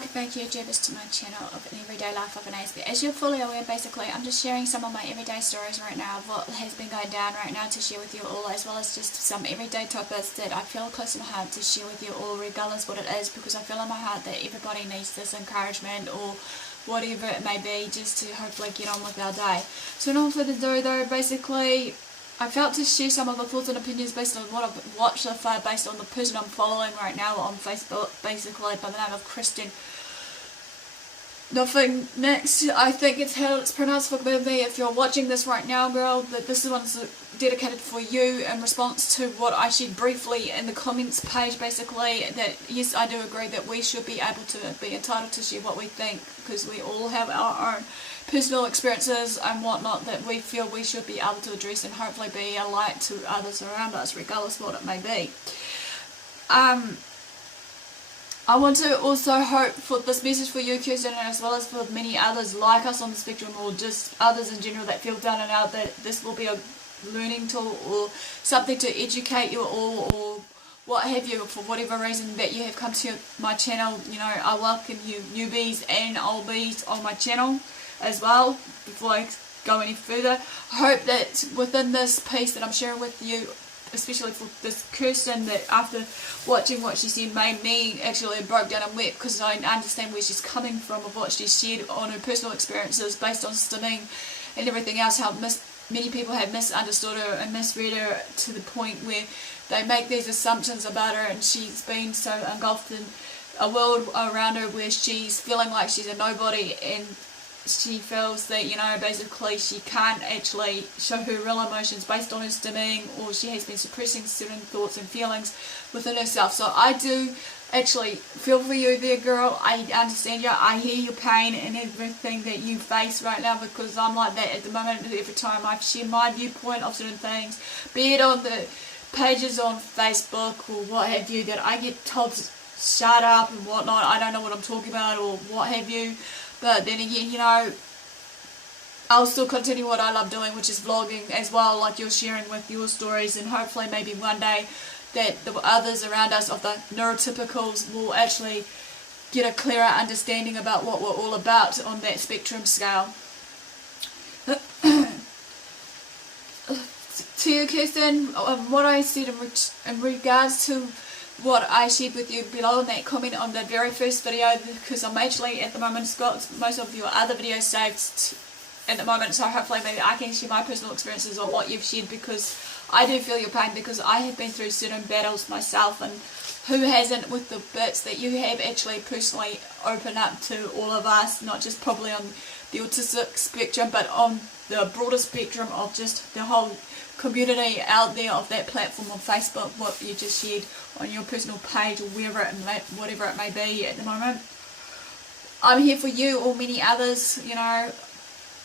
welcome back YouTubers to my channel of an everyday life of an Aspie. As you're fully aware, basically I'm just sharing some of my everyday stories right now of what has been going down right now to share with you all, as well as just some everyday topics that I feel close to my heart to share with you all, regardless what it is, because I feel in my heart that everybody needs this encouragement or whatever it may be, just to hopefully get on with our day. So not further ado though, basically I felt to share some of the thoughts and opinions based on what I've watched so far, based on the person I'm following right now on Facebook, basically by the name of Kristin. Nothing next. I think it's how it's pronounced for me. If you're watching this right now, girl, that this one's dedicated for you in response to what I shared briefly in the comments page, basically, that yes, I do agree that we should be able to be entitled to share what we think, because we all have our own personal experiences and whatnot that we feel we should be able to address and hopefully be a light to others around us, regardless of what it may be. I want to also hope for this message for you, Kristin, as well as for many others like us on the spectrum, or just others in general that feel down and out, that this will be a learning tool or something to educate you all, or what have you, for whatever reason that you have come to my channel. You know, I welcome you newbies and oldies on my channel as well. Before I go any further, I hope that within this piece that I'm sharing with you, especially for this Kristin, that after watching what she said made me actually broke down and wept, because I understand where she's coming from of what she shared on her personal experiences based on stimming and everything else, how many people have misunderstood her and misread her to the point where they make these assumptions about her, and she's been so engulfed in a world around her where she's feeling like she's a nobody, and she feels that, you know, basically she can't actually show her real emotions based on her stimming, or she has been suppressing certain thoughts and feelings within herself. So I do actually feel for you there, girl. I understand you. I hear your pain and everything that you face right now, because I'm like that at the moment. Every time I share my viewpoint of certain things, be it on the pages on Facebook or what have you, that I get told to shut up and whatnot, I don't know what I'm talking about or what have you. But then again, you know, I'll still continue what I love doing, which is vlogging as well, like you're sharing with your stories, and hopefully maybe one day that the others around us of the neurotypicals will actually get a clearer understanding about what we're all about on that spectrum scale. To you, Kristin, what I said in regards to what I shared with you below in that comment on the very first video, because I'm actually at the moment got most of your other videos saved at the moment, so hopefully maybe I can share my personal experiences on what you've shared, because I do feel your pain, because I have been through certain battles myself, and who hasn't, with the bits that you have actually personally opened up to all of us, not just probably on the autistic spectrum, but on the broader spectrum of just the whole community out there of that platform of Facebook, what you just shared on your personal page or wherever whatever it may be at the moment. I'm here for you or many others. You know,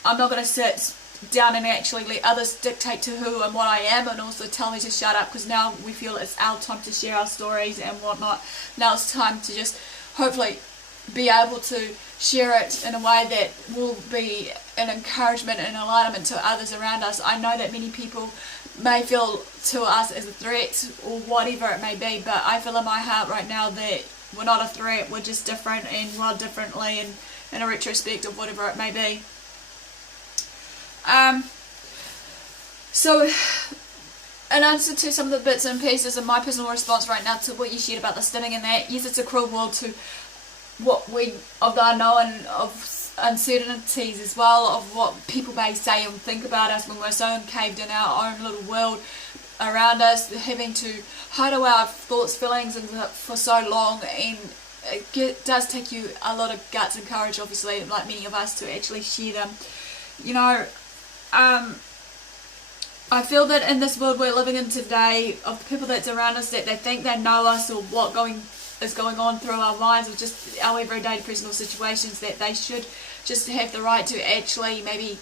I'm not going to sit down and actually let others dictate to who and what I am, and also tell me to shut up, because now we feel it's our time to share our stories and whatnot. Now it's time to just hopefully be able to share it in a way that will be an encouragement and enlightenment to others around us. I know that many people may feel to us as a threat or whatever it may be, but I feel in my heart right now that we're not a threat, we're just different and wild differently, and in a retrospect of whatever it may be. So in answer to some of the bits and pieces of my personal response right now to what you shared about the stimming and that, yes, it's a cruel world to what we, of the unknown, of uncertainties as well, of what people may say and think about us when we're so encaved in our own little world around us, having to hide away our thoughts, feelings, and for so long. And it does take you a lot of guts and courage, obviously, like many of us, to actually share them. You know, I feel that in this world we're living in today, of the people that's around us, that they think they know us, or what is going on through our minds, or just our everyday personal situations, that they should just have the right to actually maybe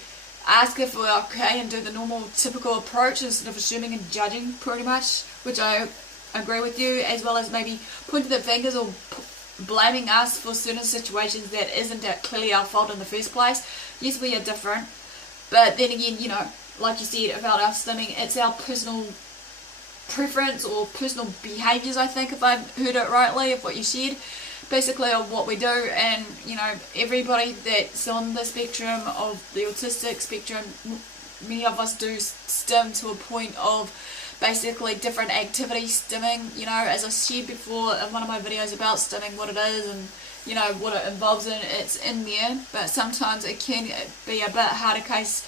ask if we're okay and do the normal typical approach instead of assuming and judging, pretty much, which I agree with you, as well as maybe pointing their fingers or blaming us for certain situations that isn't clearly our fault in the first place. Yes, we are different, but then again, you know, like you said about our stimming, it's our personal preference or personal behaviours, I think, if I heard it rightly, of what you said, basically of what we do. And you know, everybody that's on the spectrum of the autistic spectrum, many of us do stim to a point of basically different activity stimming. You know, as I shared before in one of my videos about stimming, what it is and you know what it involves in, it's in there, but sometimes it can be a bit harder case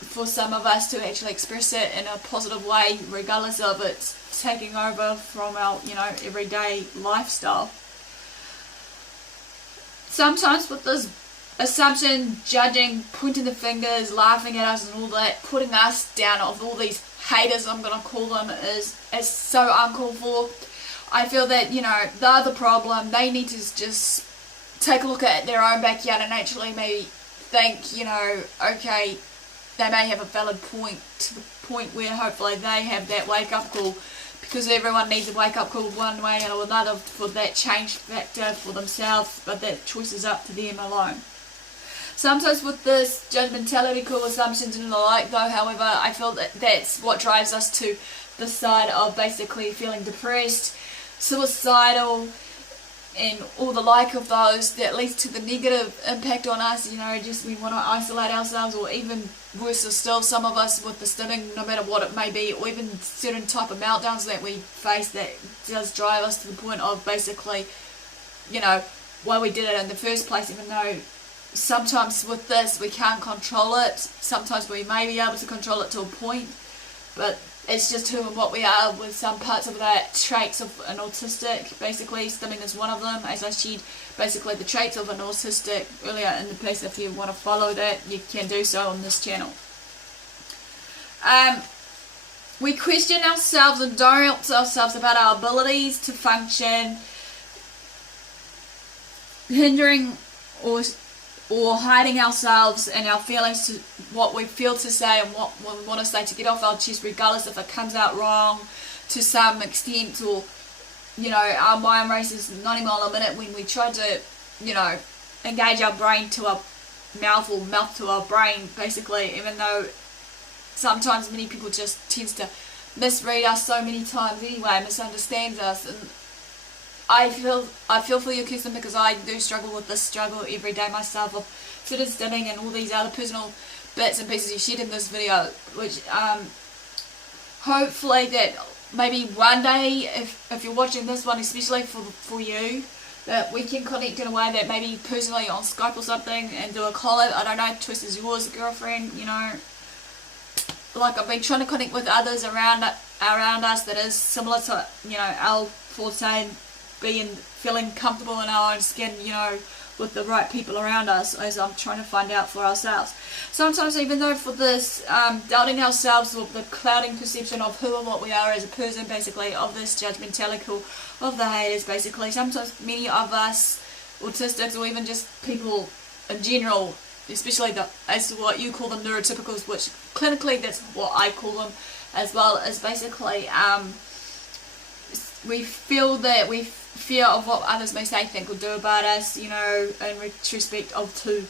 for some of us to actually express it in a positive way, regardless of it's taking over from our, you know, everyday lifestyle. Sometimes with this assumption, judging, pointing the fingers, laughing at us and all that, putting us down of all these haters, I'm going to call them, is so uncalled for. I feel that, you know, they're the problem. They need to just take a look at their own backyard and actually maybe think, you know, okay, they may have a valid point, to the point where hopefully they have that wake up call, because everyone needs a wake up call one way or another for that change factor for themselves, but that choice is up to them alone. Sometimes with this judgmentalical assumptions and the like though, however, I feel that that's what drives us to the side of basically feeling depressed, suicidal, and all the like of those, that leads to the negative impact on us. You know, just we want to isolate ourselves, or even worse still, some of us with the stimming, no matter what it may be, or even certain type of meltdowns that we face, that does drive us to the point of basically, you know, why we did it in the first place, even though sometimes with this we can't control it. Sometimes we may be able to control it to a point, but it's just who and what we are with some parts of that traits of an autistic. Basically, stimming is one of them. As I shared basically the traits of an autistic earlier in the piece. If you want to follow that, you can do so on this channel. We question ourselves and doubt ourselves about our abilities to function, hindering or hiding ourselves and our feelings to what we feel to say and what we want to say, to get off our chest, regardless if it comes out wrong to some extent, or you know, our mind races 90 miles a minute when we try to, you know, engage our brain to our mouth, or mouth to our brain, basically, even though sometimes many people just tends to misread us so many times anyway, misunderstands us. And I feel for you, Kristin, because I do struggle with this struggle every day myself, of sort of stimming and all these other personal bits and pieces you shared in this video, which hopefully that maybe one day, if you're watching this one, especially for you, that we can connect in a way that maybe personally on Skype or something and do a collab. I don't know, choice is yours, girlfriend, you know. Like, I've been trying to connect with others around us that is similar to, you know, our forte, being feeling comfortable in our own skin, you know, with the right people around us, as I'm trying to find out for ourselves. Sometimes, even though for this doubting ourselves, or the clouding perception of who and what we are as a person, basically, of this judgmentalical, of the haters, basically, sometimes many of us autistics, or even just people in general, especially as to what you call them, neurotypicals, which clinically that's what I call them as well, is basically we feel that we fear of what others may say, think, or do about us, you know, in retrospect of to,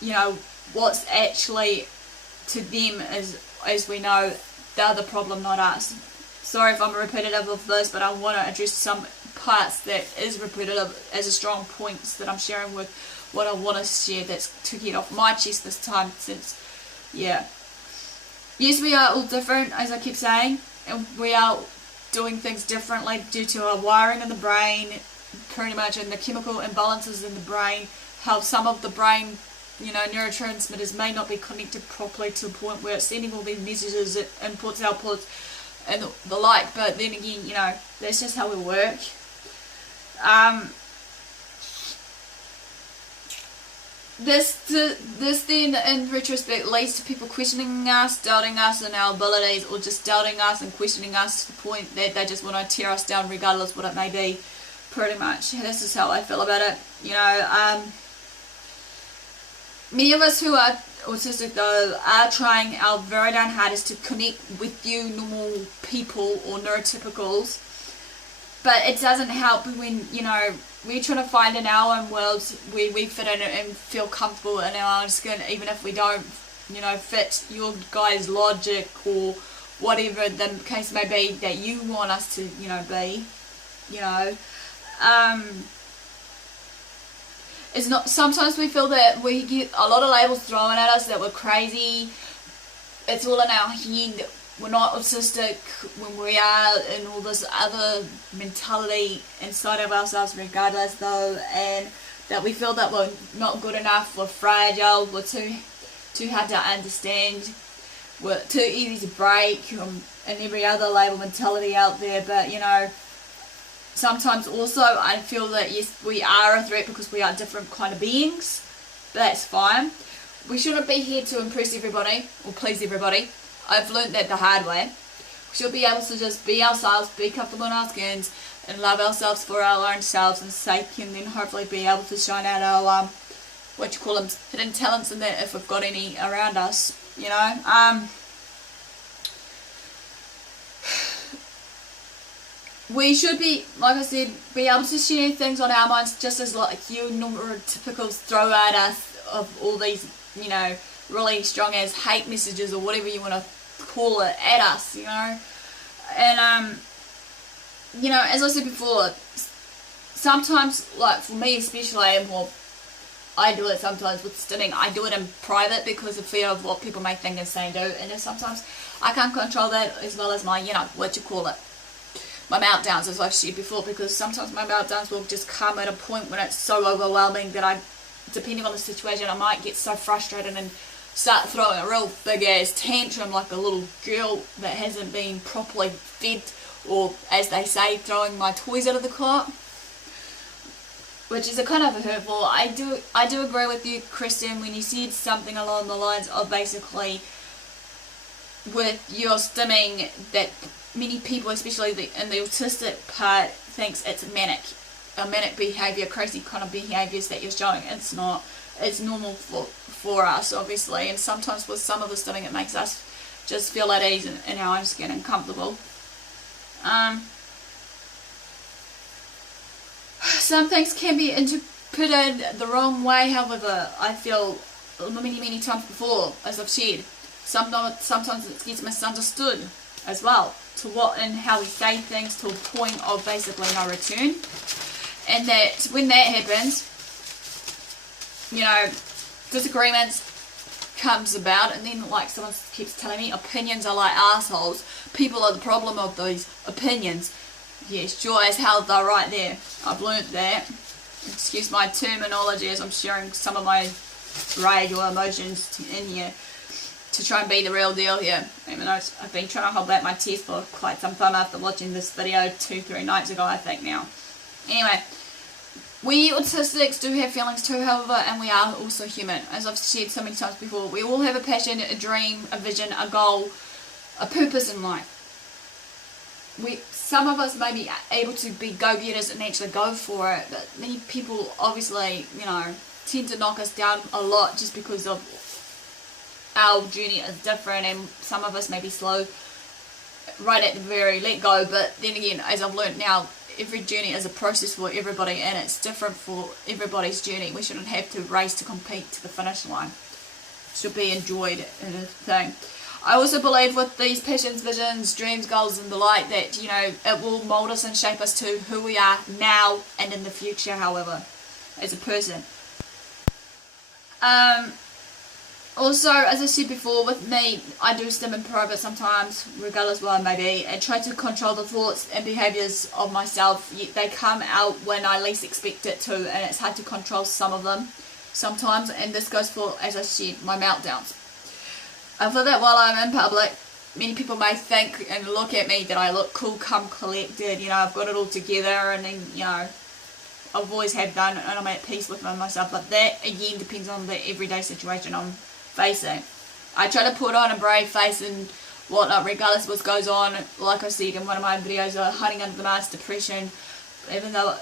you know, what's actually to them, as we know, they're the problem, not us. Sorry if I'm repetitive of this, but I want to address some parts that is repetitive as a strong points that I'm sharing with what I want to share, that's to get off my chest this time, since, yeah. Yes, we are all different, as I keep saying, and we are doing things differently due to our wiring in the brain, pretty much, and the chemical imbalances in the brain, how some of the brain, you know, neurotransmitters may not be connected properly to the point where it's sending all these messages, inputs, outputs, and the like. But then again, you know, that's just how we work. This then, in retrospect, leads to people questioning us, doubting us and our abilities, or just doubting us and questioning us to the point that they just want to tear us down, regardless what it may be, pretty much. This is how I feel about it. You know, many of us who are autistic, though, are trying our very darn hardest to connect with you normal people or neurotypicals, but it doesn't help when, you know, we're trying to find in our own worlds where we fit in and feel comfortable in our own skin, even if we don't, you know, fit your guys' logic or whatever the case may be that you want us to, you know, be, you know. It's not, sometimes we feel that we get a lot of labels thrown at us that we're crazy. It's all in our head. We're not autistic when we are in all this other mentality inside of ourselves regardless though, and that we feel that we're not good enough, we're fragile, we're too hard to understand, we're too easy to break, and every other label mentality out there. But you know, sometimes also I feel that yes, we are a threat because we are different kind of beings, but that's fine. We shouldn't be here to impress everybody or please everybody. I've learned that the hard way. We should be able to just be ourselves, be comfortable in our skins, and love ourselves for our own selves and sake, and then hopefully be able to shine out our what you call them, hidden talents, and that if we've got any around us, you know. We should be, like I said, be able to share things on our minds just as like you neurotypicals throw at us of all these, you know, really strong as hate messages or whatever you want to call it at us, you know. And you know, as I said before, sometimes, like for me especially, well, I do it sometimes with stimming. I do it in private because of fear of what people may think and say and do, and then sometimes I can't control that, as well as my, you know, what you call it, my meltdowns, as I've shared before, because sometimes my meltdowns will just come at a point when it's so overwhelming that I, depending on the situation, I might get so frustrated and start throwing a real big ass tantrum like a little girl that hasn't been properly fed, or as they say, throwing my toys out of the cart, which is a kind of hurtful. I do agree with you, Kristin, when you said something along the lines of basically with your stimming that many people, especially in the autistic part, thinks it's a manic behaviour, crazy kind of behaviours that you're showing. It's not. It's normal for us, obviously, and sometimes with some of the stimming it makes us just feel at ease in our own skin and comfortable. Some things can be interpreted the wrong way, however, I feel many times before, as I've shared, sometimes it gets misunderstood as well, to what and how we say things, to a point of basically no return. And that when that happens, you know, disagreements comes about, and then like someone keeps telling me, opinions are like assholes, people are the problem of these opinions. Yes, sure as hell they're right there. I've learnt that. Excuse my terminology as I'm sharing some of my rage or emotions in here to try and be the real deal here. Even though I've been trying to hold back my tears for quite some time after watching this video 2-3 nights ago, I think now. Anyway, we autistics do have feelings too, however, and we are also human. As I've shared so many times before, we all have a passion, a dream, a vision, a goal, a purpose in life. Some of us may be able to be go-getters and actually go for it, but many people obviously, you know, tend to knock us down a lot just because of our journey is different, and some of us may be slow right at the very let-go. But then again, as I've learned now, every journey is a process for everybody, and it's different for everybody's journey. We shouldn't have to race to compete to the finish line. It should be enjoyed in a thing. I also believe with these passions, visions, dreams, goals and the like that, you know, it will mould us and shape us to who we are now and in the future, however, as a person. Also, as I said before, with me, I do stim in private sometimes, regardless where I may be, and try to control the thoughts and behaviours of myself. They come out when I least expect it to, and it's hard to control some of them sometimes, and this goes for, as I said, my meltdowns. I feel that while I'm in public, many people may think and look at me that I look cool, calm, collected, you know, I've got it all together, and then, you know, I've always have done, and I'm at peace with myself. But that, again, depends on the everyday situation I'm facing. I try to put on a brave face and whatnot, regardless of what goes on. Like I said in one of my videos, hiding under the mask, depression, even though,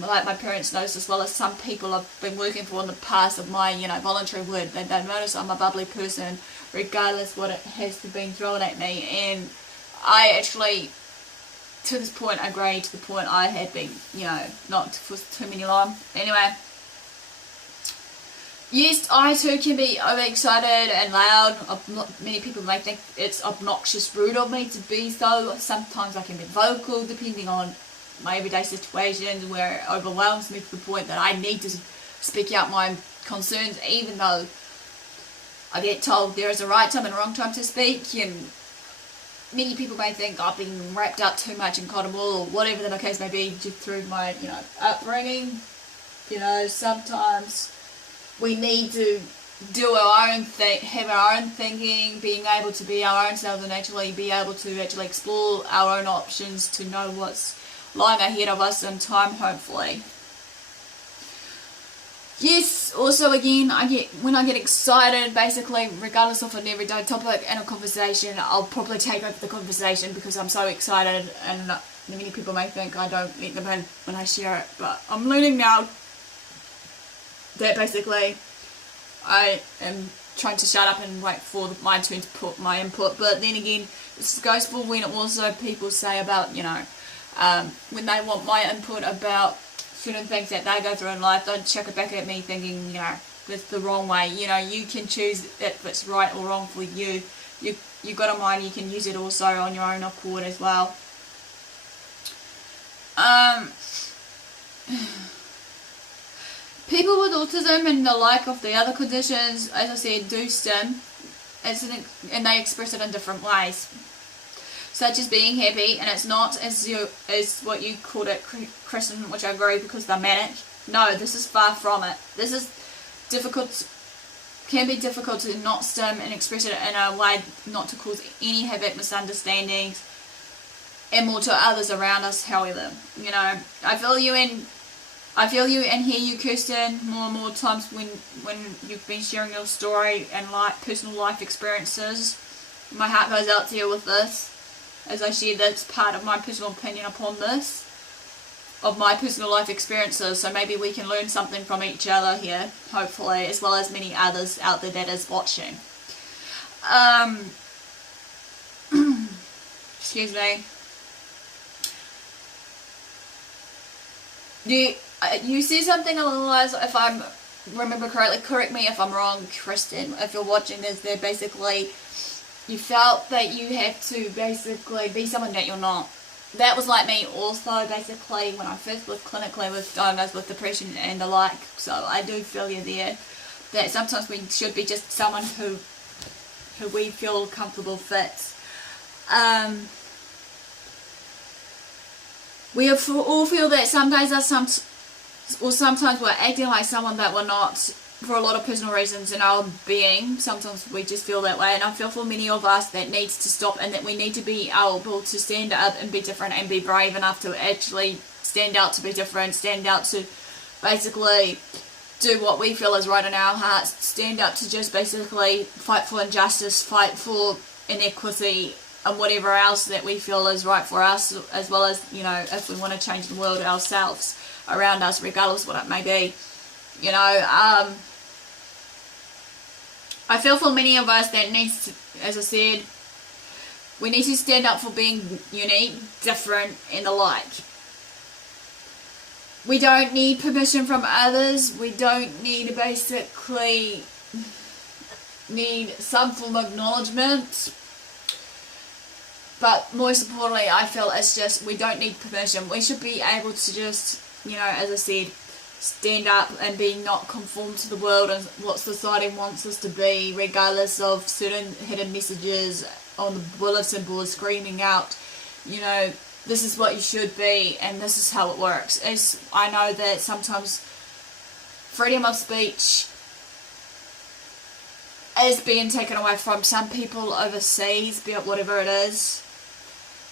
like my parents notice, as well as some people I've been working for in the past of my, you know, voluntary work, they notice I'm a bubbly person, regardless what it has been thrown at me. And I actually, to this point, agree to the point I had been, you know, not for too many long. Anyway, yes, I too can be overexcited and loud. Many people may think it's obnoxious, rude of me to be so. Sometimes I can be vocal, depending on my everyday situations where it overwhelms me to the point that I need to speak out my concerns, even though I get told there is a right time and a wrong time to speak, and many people may think I've been wrapped up too much in cotton wool or whatever the case may be just through my, upbringing. Sometimes we need to do our own thing, have our own thinking, being able to be our own selves and actually be able to actually explore our own options to know what's lying ahead of us in time, hopefully. Yes, also again, when I get excited, basically, regardless of an everyday topic and a conversation, I'll probably take over the conversation because I'm so excited, and many people may think I don't let them in when I share it, but I'm learning now that basically I am trying to shut up and wait for my turn to put my input. But then again, this goes for when also people say about, when they want my input about certain things that they go through in life, don't chuck it back at me thinking, that's the wrong way. You can choose if it's right or wrong for you. You've got a mind, you can use it also on your own accord as well. People with autism and the like of the other conditions, as I said, do stim, and they express it in different ways, such as being happy, and it's not as what you called it, Kristin, which I agree because they're manic. No, this is far from it. This is difficult, can be difficult to not stim and express it in a way not to cause any havoc, misunderstandings, and more to others around us. However, I feel you and hear you, Kristin, more and more times when you've been sharing your story and personal life experiences. My heart goes out to you with this, as I share that's part of my personal opinion upon this, of my personal life experiences, so maybe we can learn something from each other here, hopefully, as well as many others out there that is watching. Excuse me. You said something along the lines, if I remember correctly, correct me if I'm wrong, Kristin, if you're watching this, that basically you felt that you have to basically be someone that you're not. That was like me also, basically, when I first was clinically diagnosed with depression and the like, so I do feel you there, that sometimes we should be just someone who we feel comfortable fits. We all feel that some days sometimes we're acting like someone that we're not for a lot of personal reasons in our being. Sometimes we just feel that way, and I feel for many of us that needs to stop, and that we need to be able to stand up and be different and be brave enough to actually stand out to be different, stand out to basically do what we feel is right in our hearts, stand up to just basically fight for injustice, fight for inequity, and whatever else that we feel is right for us, as well as, if we want to change the world ourselves around us, regardless what it may be. I feel for many of us that needs to, as I said, we need to stand up for being unique, different, and the like. We don't need permission from others. We don't need basically need some form of acknowledgement. But most importantly, I feel it's just, we don't need permission. We should be able to just, as I said, stand up and be not conform to the world and what society wants us to be, regardless of certain hidden messages on the bulletin board screaming out, this is what you should be and this is how it works. I know that sometimes freedom of speech is being taken away from some people overseas, be it whatever it is.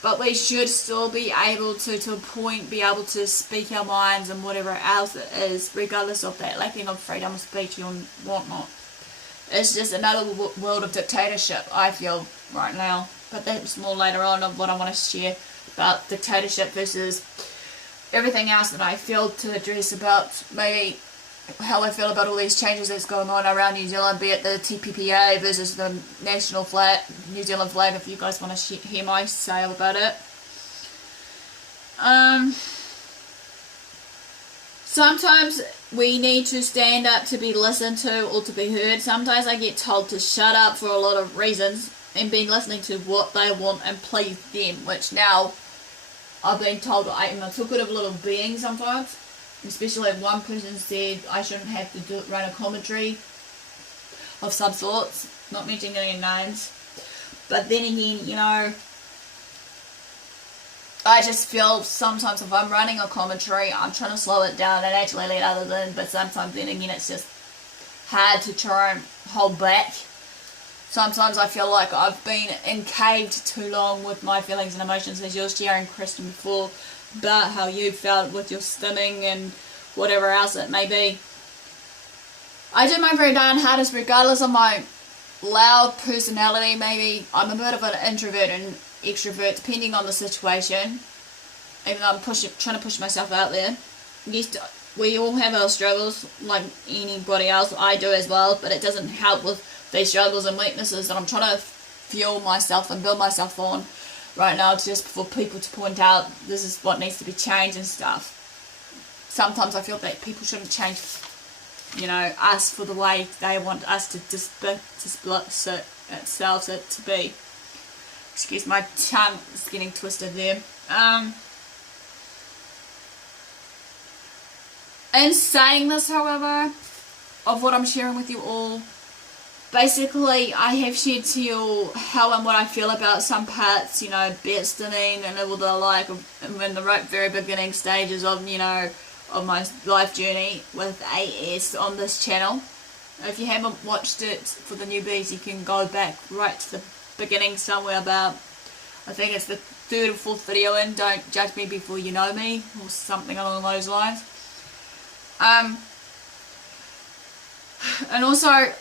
But we should still be able to a point, be able to speak our minds and whatever else it is, regardless of that lacking of freedom of speech and whatnot. It's just another world of dictatorship, I feel, right now. But that's more later on of what I want to share about dictatorship versus everything else that I feel to address about maybe how I feel about all these changes that's going on around New Zealand, be it the TPPA versus the national flag, New Zealand flag, if you guys want to hear my say about it. Sometimes we need to stand up to be listened to or to be heard. Sometimes I get told to shut up for a lot of reasons and been listening to what they want and please them, which now I've been told I am a talkative little being sometimes. especially if one person said I shouldn't have to run a commentary of some sorts, not mentioning any names. But then again, you know, I just feel sometimes if I'm running a commentary, I'm trying to slow it down and actually let others in, but sometimes then again it's just hard to try and hold back. Sometimes I feel like I've been encaved too long with my feelings and emotions, as you were sharing, Kristin, before, about how you felt with your stimming and whatever else it may be. I do my very darn hardest, regardless of my loud personality. Maybe I'm a bit of an introvert and extrovert, depending on the situation, even though I'm trying to push myself out there. Yes, we all have our struggles like anybody else. I do as well, but it doesn't help with these struggles and weaknesses that I'm trying to fuel myself and build myself on right now, just for people to point out this is what needs to be changed and stuff. Sometimes I feel that people shouldn't change, you know, us for the way they want us to display itself to be. Excuse my tongue, it's getting twisted there. In saying this, however, of what I'm sharing with you all, basically I have shared to you how and what I feel about some parts, you know, stimming and all the like, in the very beginning stages of, you know, of my life journey with AS on this channel. If you haven't watched it for the newbies, you can go back right to the beginning somewhere about, I think it's the third or fourth video in, don't judge me before you know me, or something along those lines. And also,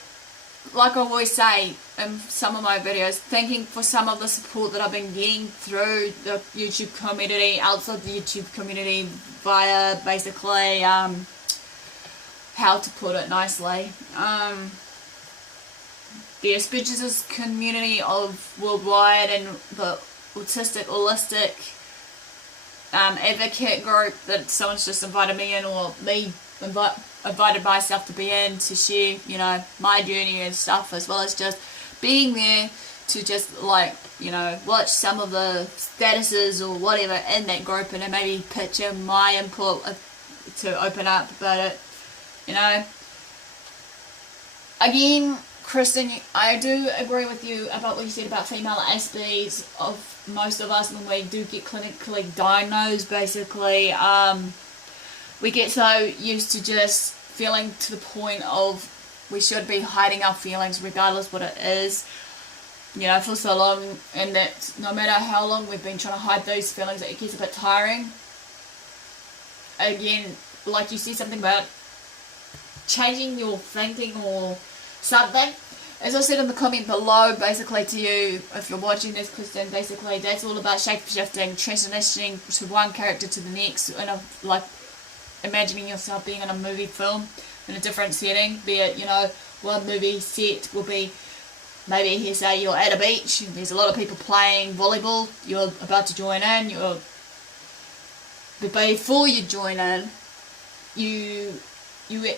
like I always say in some of my videos, thanking for some of the support that I've been getting through the YouTube community, outside the YouTube community, via basically, how to put it nicely, the Aspergers community of worldwide, and the autistic, holistic advocate group that someone's just invited me in, or me invited myself to be in, to share, you know, my journey and stuff, as well as just being there to just, like, you know, watch some of the statuses or whatever in that group, and then maybe pitch in my input to open up about it, you know. Again, Kristin, I do agree with you about what you said about female Aspergers. Of most of us, when we do get clinically diagnosed, basically, we get so used to just feeling to the point of we should be hiding our feelings regardless what it is, you know, for so long, and that no matter how long we've been trying to hide those feelings, it gets a bit tiring. Again, like you said something about changing your thinking or something. As I said in the comment below, basically to you, if you're watching this, Kristin, basically that's all about shape-shifting, transitioning to one character to the next, and like imagining yourself being in a movie film in a different setting, be it, you know, one movie set will be, maybe here say you're at a beach, and there's a lot of people playing volleyball, you're about to join in, but before you join in, you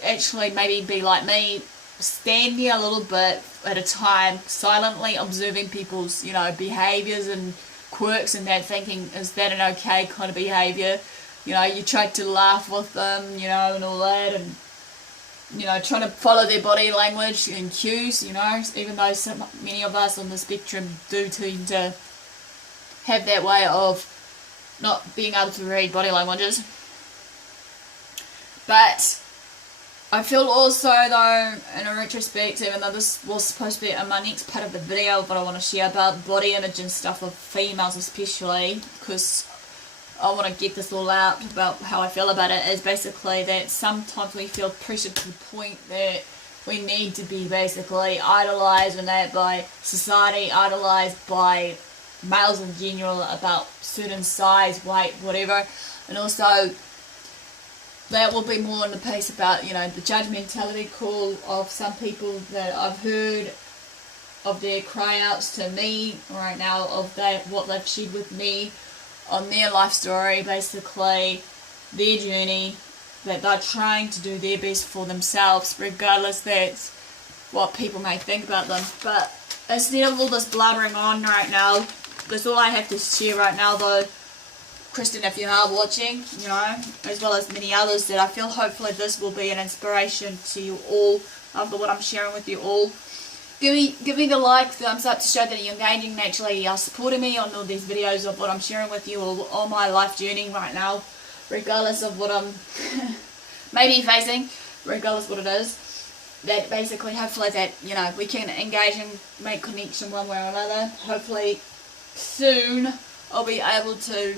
actually maybe be like me, stand there a little bit at a time, silently observing people's, you know, behaviours and quirks and that, thinking, is that an okay kind of behaviour? You know, you try to laugh with them, you know, and all that, and, you know, trying to follow their body language and cues, you know, even though many of us on the spectrum do tend to have that way of not being able to read body languages. But I feel also, though, in a retrospect, even though this was supposed to be in my next part of the video, but I want to share about body image and stuff of females especially, because I want to get this all out about how I feel about it, is basically that sometimes we feel pressured to the point that we need to be basically idolised, and that by society, idolised by males in general, about certain size, weight, whatever. And also that will be more in the piece about, you know, the judgmentality call of some people that I've heard of their cry outs to me right now, of what they've shared with me on their life story, basically their journey, that they're trying to do their best for themselves, regardless that's what people may think about them. But instead of all this blabbering on right now, that's all I have to share right now, though. Kristin, if you are watching, you know, as well as many others, that I feel hopefully this will be an inspiration to you all after what I'm sharing with you all. Give me the like, thumbs up to show that you're engaging, naturally you are supporting me on all these videos of what I'm sharing with you all my life journey right now, regardless of what I'm maybe facing, regardless what it is. That basically, hopefully that, you know, we can engage and make connection one way or another. Hopefully soon I'll be able to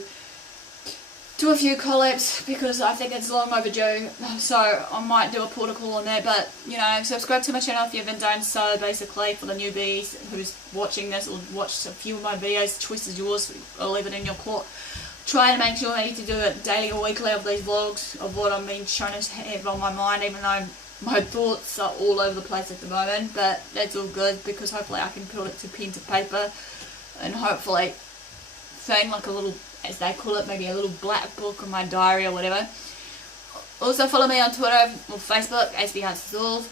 do a few collabs, because I think it's long overdue, so I might do a protocol on that. But, you know, subscribe to my channel if you haven't done so, basically, for the newbies who's watching this or watched a few of my videos. Choice is yours, I'll leave it in your court. Try and make sure I need to do it daily or weekly of these vlogs of what I'm being shown to have on my mind, even though my thoughts are all over the place at the moment. But that's all good, because hopefully I can put it to pen to paper and hopefully thing like a little, as they call it, maybe a little black book or my diary or whatever. Also follow me on Twitter or Facebook, AspieAnwersAll,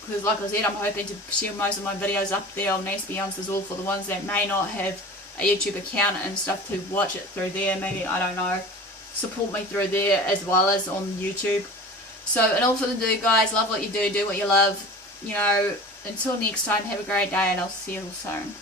because like I said, I'm hoping to share most of my videos up there on AspieAnwersAll for the ones that may not have a YouTube account and stuff to watch it through there. Maybe, I don't know, support me through there as well as on YouTube. So, and all for the do, guys, love what you do what you love. You know, until next time, have a great day, and I'll see you all soon.